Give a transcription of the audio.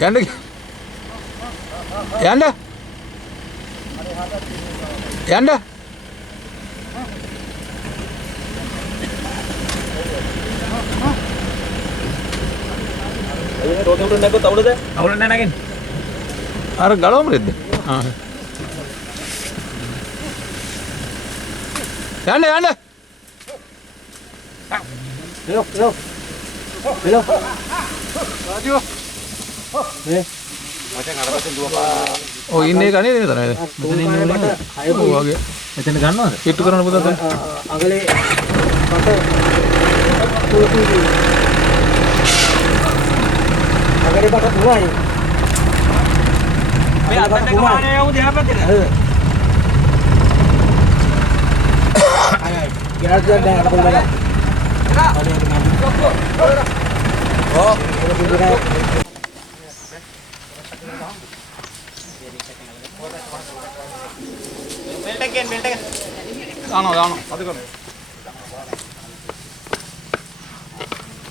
යන්න යන්න යන්න අර ගලවම රෙද්ද යන්න යන්න ඔය ඉන්නේ කනේ නේද නේද මෙතන ඉන්න ඕනේ ඔව් වගේ මෙතන ගන්නවද පිටු කරන්න පුතත් අගලේ කට අගලේ කට පුරායි මේ අතට ගානේ යමු දෙහා පැත්තට අය ගෑස් දැන් අර පොල්ලලා ඕ Ano. Hadi bakalım.